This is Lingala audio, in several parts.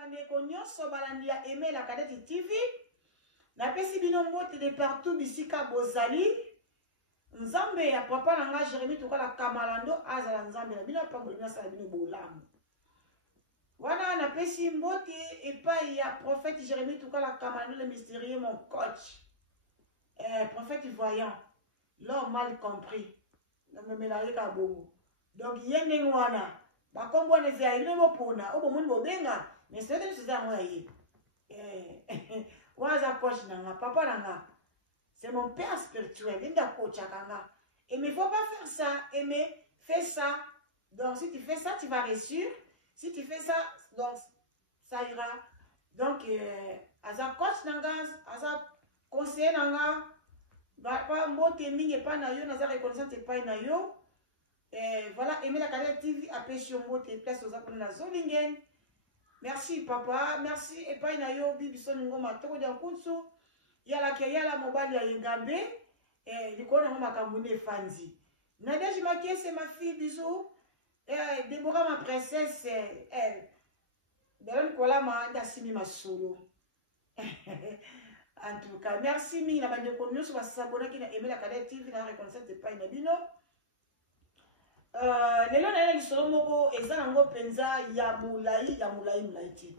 bandeko nyonso balandi ya Aimé la Cadette TV. Napesi bino mbote de partout bisika bozali. Nzambe ya papa nanga Jérémie Tukala Kamalando azala nzambe na bino pambo bino sala bino bolamu. Wana napesi mbote epai ya prophète Jérémie Tukala Kamalando le mystérieux mon coach. Prophète voyant, l'homme mal compris. Na me melaye ka bongo. Donc yende wana bakombo nezi ya ino mopona obo muni bobenga mais c'est de ça moi yi. Waza coach nanga papa nanga. C'est mon père spirituel, il a coach à et mais il ne faut pas faire ça, aimer, fais ça. Donc si tu fais ça, tu vas réussir. Si tu fais ça, donc ça ira. Donc, aza coach nanga, aza conseiller nanga, pas mbote mingi pas na yo, naza reconnaissance pas na yo. Voilà, Aimé la Cadette TV a pêché mbote place aux appels na zolingen. Merci papa, merci et pas na yo bibiso ngoma toko dia kunsu. Yala mobile ya Yengambe likona ngoma kamune fanzi. Nadège Makie c'est ma fille bisous. Déborah ma princesse Dalon kola ma dasimi ma solo. En tout cas, merci mingi na bande konyo so basabona ki na Aimé la Cadette TV na reconnaissance de pas na bino. Lelo na ile solo moko eza nango penza ya mulai ti.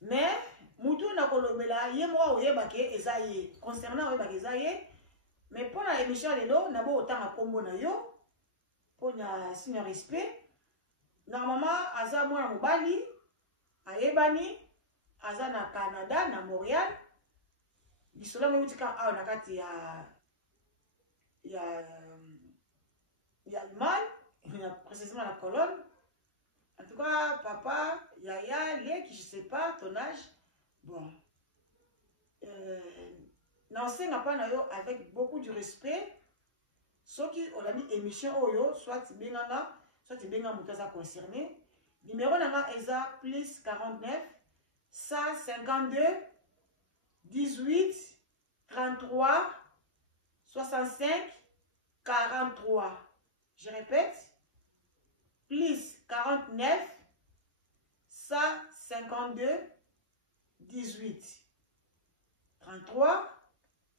Mais Moutou na kolobela ye mo oyeba ke ezaye concernant oyeba ke ezaye mais pour la émission lelo na bo otanga kombo na yo pour na signe respect normalement aza mwana mobali ayebani aza na Canada na Montréal bisolo mo utika a na kati ya Allemagne précisément la colonne. En tout cas papa yaya les qui je sais pas ton âge. Bon, n'enseigne pas nayo avec beaucoup de respect. Ceux qui ont la émission oyo, soit benganga, soit benga mutaza concerné. Numéro nanga eza plus 49 152 18 33 65 43. Je répète, plus 49 152 18 33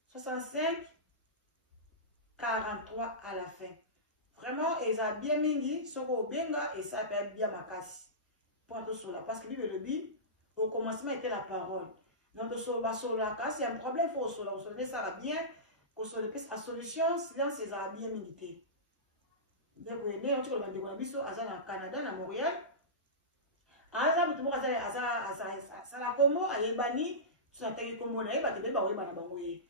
65 43 à la fin. Vraiment, ils ont bien mingi, soko benga et ça peut bien makasi. Point de cela parce que Bible le dit au commencement était la parole. Donc sola c'est un problème faut sola ça va bien que sola la solution silence ils ont bien mingité. Donc on tu le bande ko biso aza na Canada na Montréal. Aza mutu moko aza la kombo ayebani tunataki kombo na ye bato beba oyeba na bango ye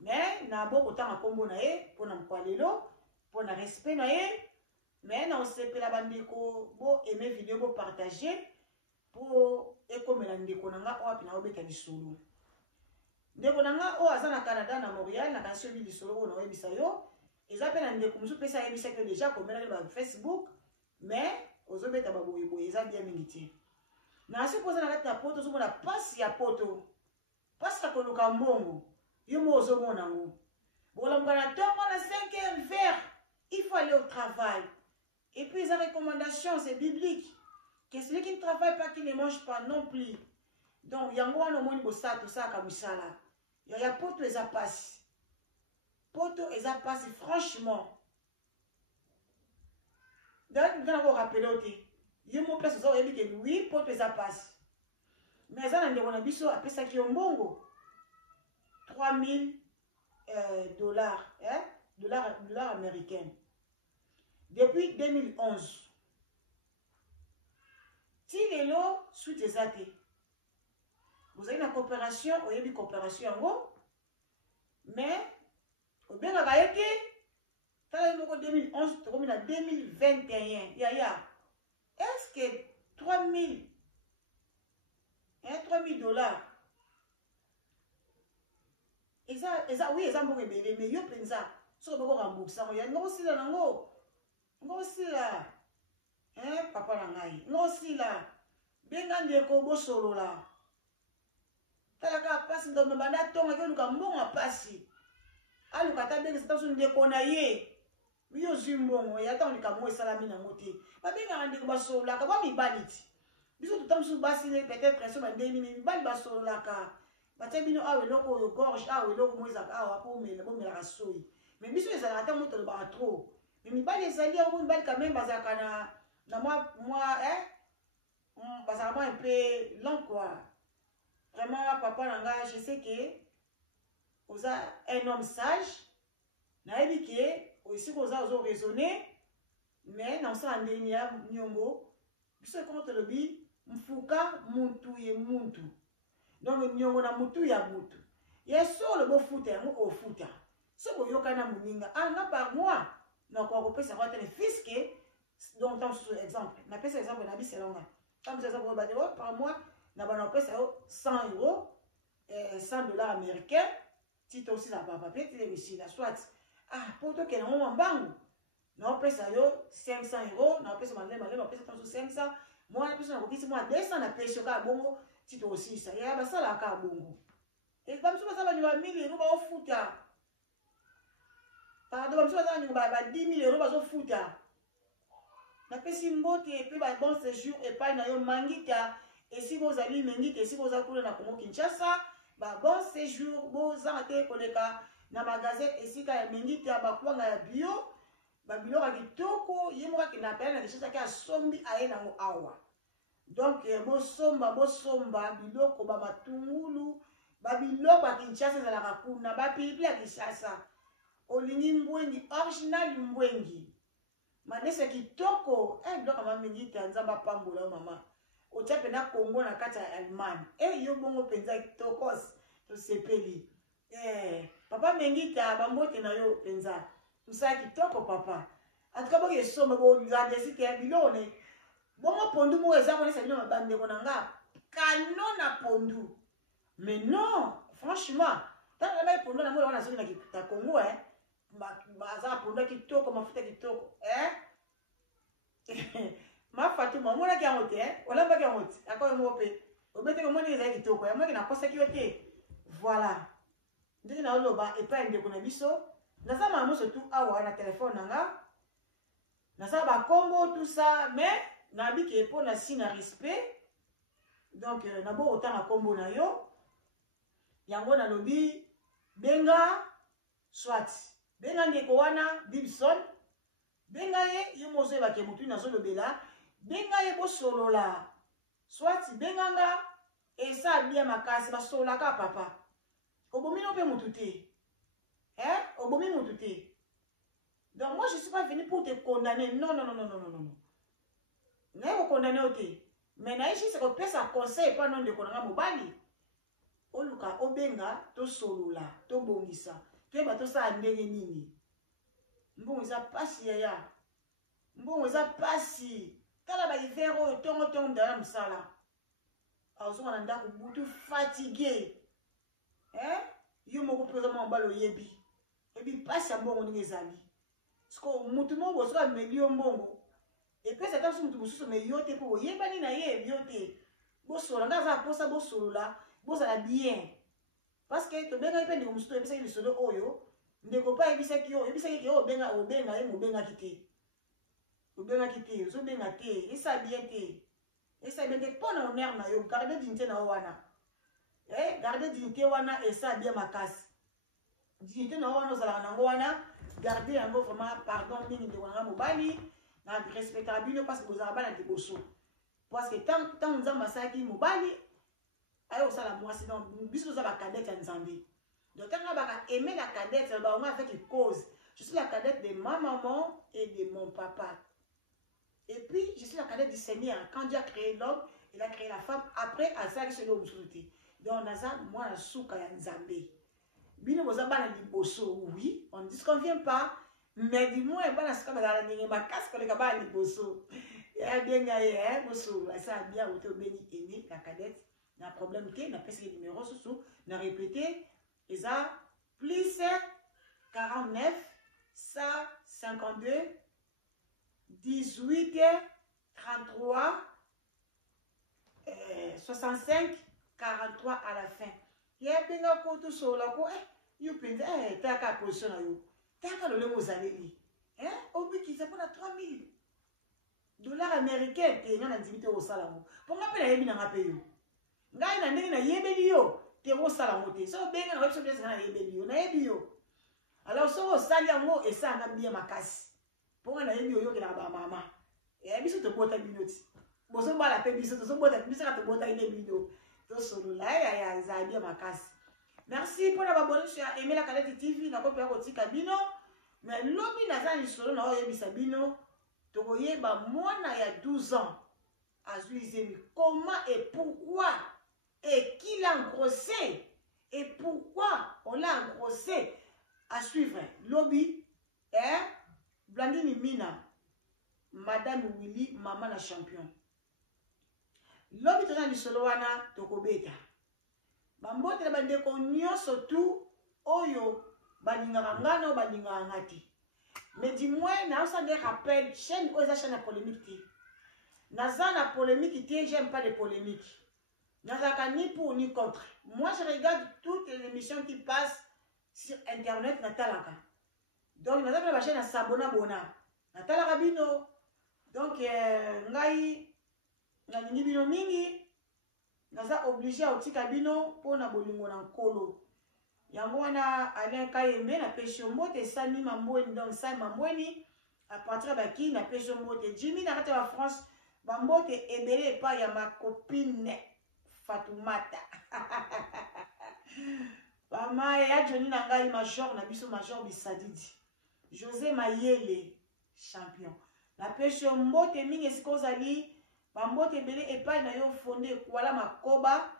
mais na bo kotanga kombo na ye pona mkwalelo pona respect na ye mais na osepela bandeko bo aimer vidéo bo partager pour ekomela ndeko nanga oapi na obeta lisolo ndeko nanga o aza na Canada na Montréal na kanso bi lisolo na oyebisa yo eza pe na ndeko musu pesa yebisa que déjà komela ba Facebook mais ozobeta baboyeboye eza bien mingi. Na supposa na kati ya poto zo mona pasi ya poto. Pasi ya koluka mbongo. Yo mo zo mona ngo. Bola mkana tongo na 5h vers. Il faut aller au travail. Et puis les recommandations c'est biblique. Que celui qui ne travaille pas qui ne mange pas non plus. Donc yango wana moni bosa to ça ka misala. Ya poto eza pasi. Poto eza pasi franchement. Donc vous allez rappeler oti. Yo mo place zo yebi ke oui pour tes passe. Mais ça na ndeko na biso apesa ki mbongo 3000 dollars dollars américains depuis 2011. Ti lelo suite ezate. Vous avez une coopération, vous avez une coopération en mais au bien la gaïté, ça est 2011, tu as 2021. Ya. Est-ce que 3000 dollars oui, ils ont beaucoup aimé, mais yo pensa, so beaucoup rembourser, il y a non aussi là nango. Non aussi là. Papa nangai. Non aussi là. Benga ndeko bo solo là. Talaka pasi ndo mbanda tonga ko nuka mbonga pasi. Alu kata benga station ndeko na ye. Yo zimbongo ya ta ndika mo salami na ngote. Ba benga ndeko ba solo la ka ba mi baniti. biso tout temps sous basile peut-être so ba ndeni mi bali ba solo la ka ba bino awe loko yo gorge awe loko moza awa po mela bo mela rasoi mais biso ezala ta moto ba trop mais mi bali ezali au mi bali quand même bazaka na moi bazaka moi un peu long quoi vraiment papa nanga je sais que oza un homme sage na ebi ke aussi oza ozo raisonner mais na ça ndeni ya nyongo biso comment te le bi mfuka muntu ye muntu donc nyongo na mutu ya mutu yeso le bo futa yango o futa so bo yokana muninga nga par moi na ko kopesa kwa tele fiske donc tant sur exemple na pesa exemple na biselonga comme exemple ba de par mois na ba na pesa 100 €, 100 dollars américains tito aussi la papa peut être ici la soit pour to ke na mo mbangu na pesa yo 500 €, na pesa male na pesa tant sur 500 moi na pesa na kokisi moi 200 na pesa ka bongo tito aussi ça ya ba sala ka bongo et comme ça ba ni ba 1000 € ba ofuta pardon comme ça ni ba 10 000 € ba zo futa na pesi mbote et puis ba bon séjour et pas na yo mangita et si vous allez mangita et si vous allez na Congo Kinshasa ba bon séjour boza te koleka na magasin et si ka mangita ba kwanga ya bio ba biloko kitoko yemoka kinapela na kishasa ka sombi aena ngo awa donc bosomba biloko ba matungulu ba biloko ya Kinshasa ezalaka kuna ba pilipili ya Kinshasa olingi mbwengi original mbwengi madese kitoko biloko mama mingita nzamba pambola mama otia pena Congo na kati ya Allemagne yo bongo penza kitoko to sepeli papa mingita bambote na yo penza msa kitoko papa atuka boke somba bo nzande sike biloko ne bongo pondu mo eza ko nesa bino mabande ko nanga canon na pondu mais non franchement tant que la pondu na mo wana soki na kita Congo baza pondu kitoko mafuta kitoko ma Fatuma mona ki amote wala ba ki amote akoyo mo pe obete ko moni eza kitoko ya moki na kosa ki yote voilà ndiki na oloba epa ndeko na biso naza mamu surtout awa na téléphone nanga naza ba kombo tout ça mais na biki pour na si na respect donc na bo autant na kombo na yo yango na lobi benga soit benga ndeko wana Bibson benga ye yo mozo ba ke mutu na zo lobela benga ye bo solola soit benga nga esa bien makasi ba solola ka papa obomi no pe mutu te obomi mutu te donc moi je suis pas venu pour te condamner non na yo condamner ote mais na ici c'est que pesa conseil pas non de konanga mobali oluka obenga to solola to bongisa to ba to sa ndenge nini mbongo eza pasi yaya mbongo eza pasi tala ba hiver oyo tongo ndala msala azonga na ndako butu fatigué yo moko mpe oza mwa mobali oyebi pasi ya mbongo ndenge ezali siko mutu moko soki ameli yo mbongo epesa ata so mutu mosusu ameli yo te mpo oyebani na ye ebi yo te bosola nga aza aposa bosolola bozala bien parce que tobengaki mpe ndeko mosusu toyebisaki lisolo oyo ndeko mpe ayebisaki yo oyebisaki ke obenga ye mobengaki te ozobenga te esa bien te mpo na honneur na yo garde dignité na yo wana garde dignité wana esa bien makasi dignité na yo wana ozalaka nango wana garde yango vraiment pardon mingi ndeko nanga mobali na respectaka bino parce que bozalaka bana liboso parce que tant nzambe asalaki mobali aye osala mwasi donc biso toza bakadete ya nzambe donc ntango baka aimer la cadette bango avec une cause je suis la cadette de ma maman et de mon papa et puis je suis la cadette du Seigneur quand Dieu a créé l'homme il a créé la femme après asalaki selo mosusu donc naza mwana suka ya nzambe bino boza bana liboso oui on ne disconvient pas mais du moins bana suka bazala ndenge makasi koleka bana liboso ya benga ye bosolo asa bien ote obeni aimer la cadette na problème te na pesa le numéro susu na répéter eza plus 49 152 18 33 65 43 à la fin. Ya benga ko to sola ko yo penza taka position na yo taka le mozaleli obiki ça pour 3000 dollar américain te nga na ndimi te osala ngo po nga pe na yebi na nga pe yo ngai na ndenge na yebeli yo te osala ngo te so benga na website nga na yebeli yo na yebi yo alors so osali yango esa na bien makasi po nga na yebi yo ke na ba mama biso to bota bino ti bozo bala pe biso to bota biso ka to bota ine bino to solo la ya za bien makasi. Merci pour la abonner sur Aimé la Calette TV na ko pe ko tika bino mais lobi na za ni solo na oyebisa bino to koyeba mwana ya 12 ans azuizemi comment et pourquoi et qui l'a engrossé et pourquoi on l'a engrossé à suivre lobby Blandine Mina Madame Willy Maman la champion lobby tona lisolo wana tokobeta bambote na bandeko nyonso tu oyo balingaka ngano balingaka ngati mais du moins na ça des rappels chaîne oyo eza chaîne ya polémique te naza na polémique te j'aime pas de polémique nazaka ni pour ni contre moi je regarde toutes les émissions qui passent sur internet natalaka donc naza pe ba chaîne ya sabona bona natalaka bino donc ngai nalingi bino mingi naza obligé à otika bino pona bolingo na nkolo yango wana Alain Kayembe na pesho mbote Sami Mambweni donc Sami Mambweni à partir baki na pesho mbote Jimmy na kati wa France bambote ebele pa ya ma copine Fatoumata Mama ya Johnny na ngai major na biso major Bisadidi José Mayele champion na pesho mbote mingi esikozali bambote ebele epai na yo fondé kwala makoba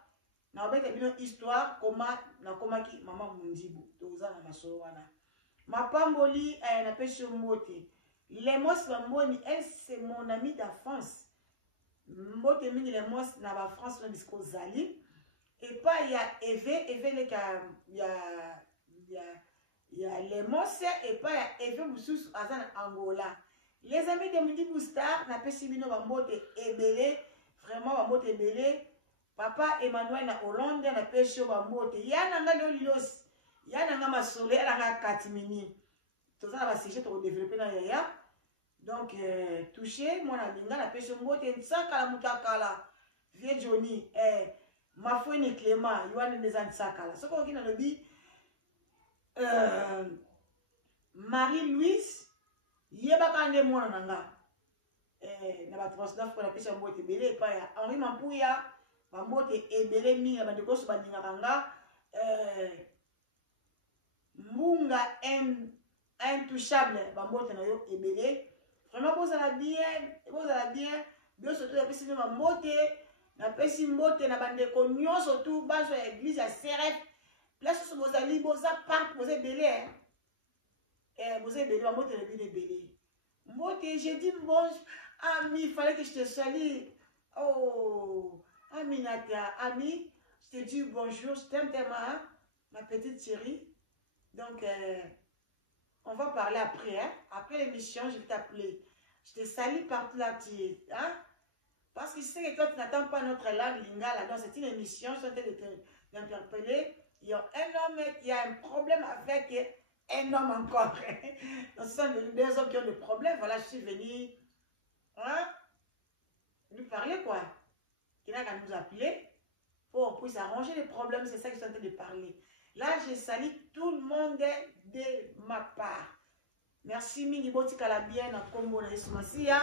na obeta bino histoire koma na komaki mama mundibu toza na masolo wana mapamboli na pesho mbote Lemos Bamboni elle c'est mon ami d'enfance mbote mingi Lemos na ba France na disco zali et pas il y a Eve le ka ya Lemos et pas ya Eve mususu azana Angola. Les amis de Mundibu Star na pesi bino bambote ebele vraiment bambote ebele papa Emmanuel na Hollande na pesi bambote yana nga lilos yana nga masole yana nga katimini toza na ba sujet to développer na yaya donc toucher mwana linga na pesi mbote nsaka la mutakala vie Johnny mafweni Clément yoane neza nsaka la soko kina lobi Marie-Louise yebaka nde mwana nanga na ba 39 ko na pesa mbote ebele pa ya Henri Mampuya bambote ebele mingi na bandeko so balingaka nga Mbunga intouchable bambote na yo ebele vraiment bozala bien bioso to ya pesi bino bambote na pesi mbote na bandeko nyonso tu bazo ya église ya CRF place so bozali boza park boza ebele vous avez béni, moi, je t'ai béni. Moi, j'ai dit, bon, ami, il fallait que je te salue. Oh, ami, Nadia, ami, je te dis bonjour, je t'aime tellement, ma petite chérie. Donc, on va parler après, hein. Après l'émission, je vais t'appeler. Je te salue partout là, hein. Parce que je sais que toi, tu n'attends pas notre langue lingala. Donc, c'est une émission, je suis en train de t'interpeller. Il y a un homme qui a un problème avec un homme encore. Donc, ce sont deux hommes qui ont des problèmes. Voilà, je suis venue lui parler, quoi. Il n'a qu'à nous appeler pour qu'on puisse arranger les problèmes. C'est ça que je suis en train de parler. Là, je salue tout le monde de ma part. Merci, Mingi Botika la bien, na Kombo na Yesumasia.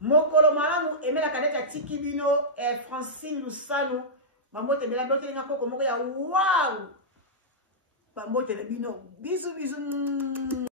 Mokolo malamu, Aimé la Calette ya Tikibino, Francine Lusano. Mamote bela bote nga koko moko ya wow. Bambote le bino. Bisous, bisous.